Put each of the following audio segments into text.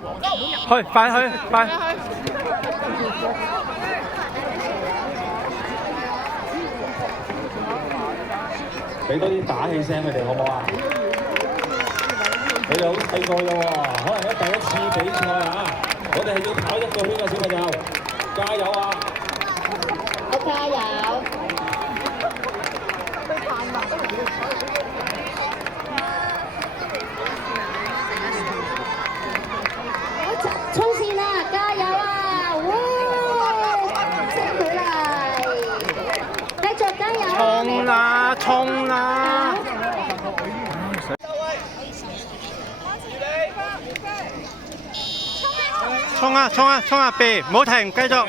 去，快去，快！俾多啲打氣聲佢哋好唔好啊？佢哋好細個啫喎，可能第一次比賽啊！我哋係要跑1個圈嘅小朋友，加油啊！好加油！衝線啦！加油啊！哇！辛苦啦！繼續加油！衝啦！衝啦！衝啊！衝啊！衝啊！B， 唔好停，繼續。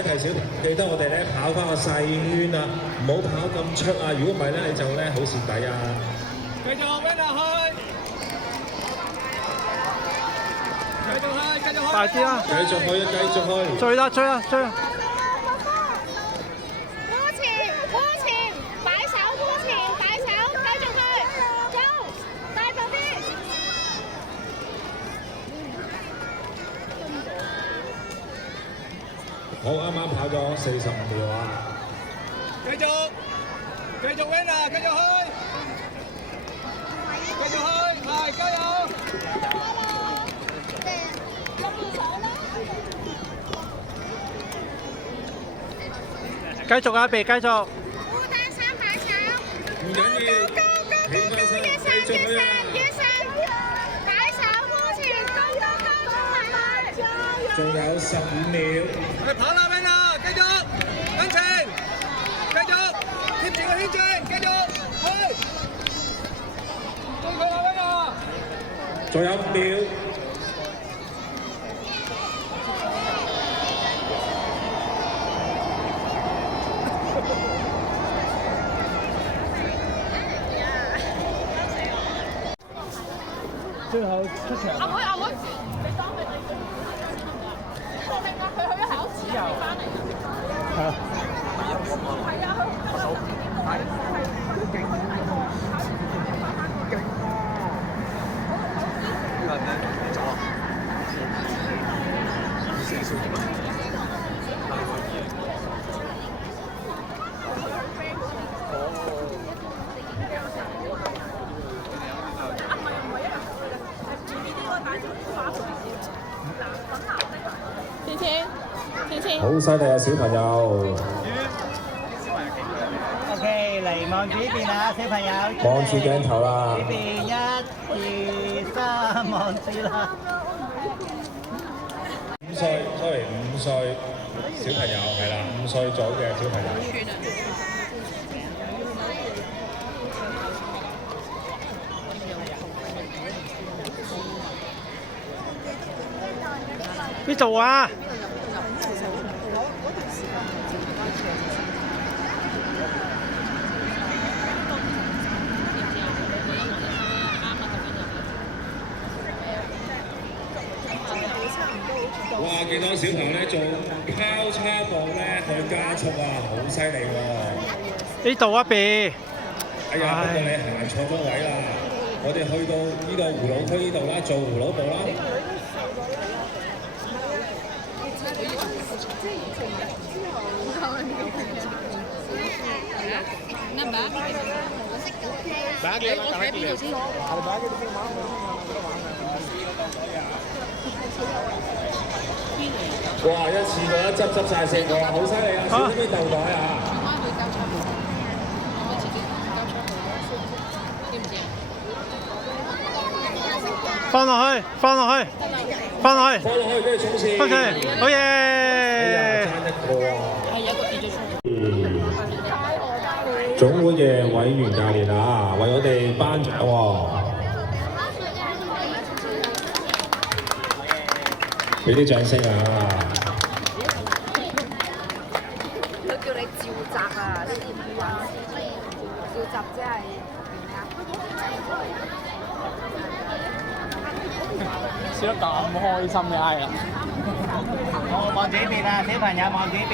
提小記得我哋咧跑翻個細圈啊，唔好跑咁出啊！如果唔係咧，你就咧好蝕底啊！繼續 win 落去，繼續去，繼續去，大啲啦！繼續去，繼續去！追啦！追啦！追啦！過前，過前，擺手過前，擺手，繼續去，走，帶走啲。好，啱啱跑咗45秒啊！繼續，繼續 win 啊！繼續去，繼續去，係加油！繼續啊！B， 繼續。孤單三擺手。唔緊要，起翻身，繼續去啊！擺手過前，仲有15秒。去跑啦 win 啊！繼續向前，繼續貼住個圈轉，繼續去，追佢啦 win 啊！仲有5秒。最後出場。阿妹，你當佢我明啊，佢去咗考試又翻嚟。係啊。係啊，好犀利啊，小朋友！ OK， 嚟望住呢邊啊，小朋友。望住鏡頭啦。呢邊1、2、3，望住啦。5歲，sorry， 5歲小朋友係啦，5歲組嘅小朋友。邊度啊？哇！見到小朋友咧做交叉步咧去加速啊，好犀利喎！呢度啊，B。哎呀，不過你行錯咗位啦！我哋去到呢個葫蘆區呢度啦，做葫蘆步啦。哇！一次過一執曬4個，好犀利啊！小心啲豆袋啊！放落去，放落去，放落去，放落去，跟住衝線。OK，好嘢！爭一個啊！總會嘅委員教練啊，為我哋頒獎喎。俾啲掌聲啊！佢叫你召集啊，呢啲唔關事，召集即係笑得咁開心嘅，哎呀〜我望這邊啊，小朋友望這邊，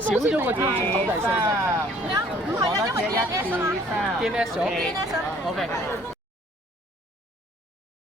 少咗個挑戰2、3，唔係啊，因為 DNS 啊嘛DNS 咗，DNS 啊，OK。